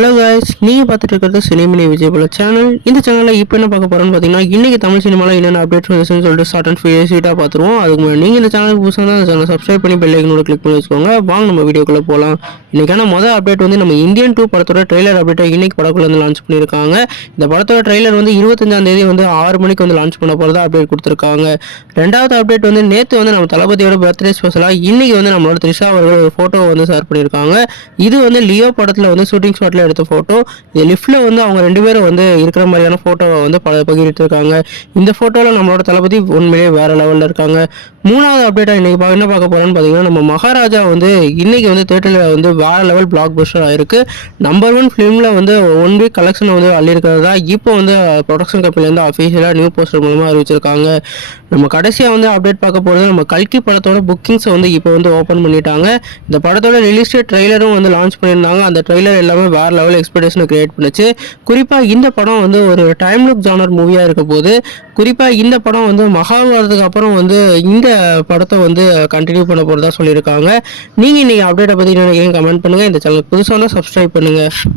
Hello guys, நீங்கள் பார்த்துட்டு இருக்கிறது சினிமினி விஜய் போல சேனல். இந்த சேனலில் இப்போ என்ன பார்க்க போகிறோன்னு பார்த்தீங்கன்னா, இன்றைக்கி தமிழ் சினிமாவில் என்னென்ன அப்டேட் வந்துச்சுன்னு சொல்லிட்டு ஷார்ட் அண்ட் ஸ்வீட்டாக பார்த்துருவோம். அதுக்கு முன்னாடி நீங்கள் இந்த சேனலுக்கு புதுசாக தான் சேனல் சப்ஸ்கிரைப் பண்ணி பெல் ஐக்கனோட கிளிக் பண்ணி வச்சுக்கோங்க. வாங்க நம்ம வீடியோக்குள்ளே போகலாம். இன்றைக்கான மொதல் அப்டேட் வந்து நம்ம இந்தியன் 2 படத்தோட ட்ரெய்லர் அப்டேட்டை இன்றைக்கி படக்குள்ள வந்து லான்ச் பண்ணியிருக்காங்க. இந்த படத்தோட ட்ரெய்லர் வந்து 25ஆம் தேதி வந்து 6 மணிக்கு வந்து லான்ச் பண்ண போகிறதா அப்டேட் கொடுத்துருக்காங்க. ரெண்டாவது அப்டேட் வந்து நேற்று வந்து நம்ம தளபதியோட பர்த்டே ஸ்பெஷலாக இன்றைக்கி வந்து நம்மளோட த்ரிஷா அவர்கள் ஒரு ஃபோட்டோ வந்து ஷேர் பண்ணியிருக்காங்க. இது வந்து லியோ படத்தில் வந்து ஷூட்டிங் ஸ்பாட்டில் எடுத்த ஃபோட்டோ. இந்த லிஃப்ட்டில் வந்து அவங்க 2 பேரும் வந்து இருக்கிற மாதிரியான ஃபோட்டோவை வந்து பகிர்ந்து இருக்காங்க. இந்த ஃபோட்டோவில் நம்மளோட தளபதி உண்மையிலேயே வேறு லெவலில் இருக்காங்க. மூணாவது அப்டேட்டாக இன்றைக்கி என்ன பார்க்க போகிறோன்னு பார்த்தீங்கன்னா, நம்ம மகாராஜா வந்து இன்றைக்கி வந்து தேட்டரில் வந்து வேறு லெவல் பிளாக் பஸ்டர் ஆயிருக்கு. நம்பர் 1 ஃபிலிமில் வந்து 1 வீக் கலெக்ஷன் வந்து அள்ளியிருக்கிறதா இப்போ வந்து ப்ரொடக்ஷன் கம்பெனிலேருந்து அஃபீஷியலாக நியூ போஸ்டர் மூலமாக அறிவிச்சிருக்காங்க. நம்ம கடைசியாக வந்து அப்டேட் பார்க்க போகிறது நம்ம கல்கி படத்தோட புக்கிங்ஸை வந்து இப்போ வந்து ஓப்பன் பண்ணிட்டாங்க. இந்த படத்தோட ரிலீஸ் டேட் ட்ரெய்லரும் வந்து லான்ச் பண்ணியிருந்தாங்க. அந்த ட்ரெய்லர் எல்லாமே வேறு லெவல் எக்ஸ்பெக்டேஷனை கிரியேட் பண்ணுச்சு. குறிப்பாக இந்த படம் வந்து ஒரு டைம் லுக் ஜானர் மூவியாக இருக்க போது, குறிப்பாக இந்த படம் வந்து மகாபாரதத்துக்கு அப்புறம் வந்து இந்த படத்தை வந்து கண்டினியூ பண்ண போகிறதா சொல்லியிருக்காங்க. நீங்கள் இன்றைக்கி அப்டேட்டை பற்றி நினைக்கிறீங்க கமெண்ட் பண்ணுங்கள். இந்த சேனல் புதுசாக சப்ஸ்கிரைப் பண்ணுங்கள்.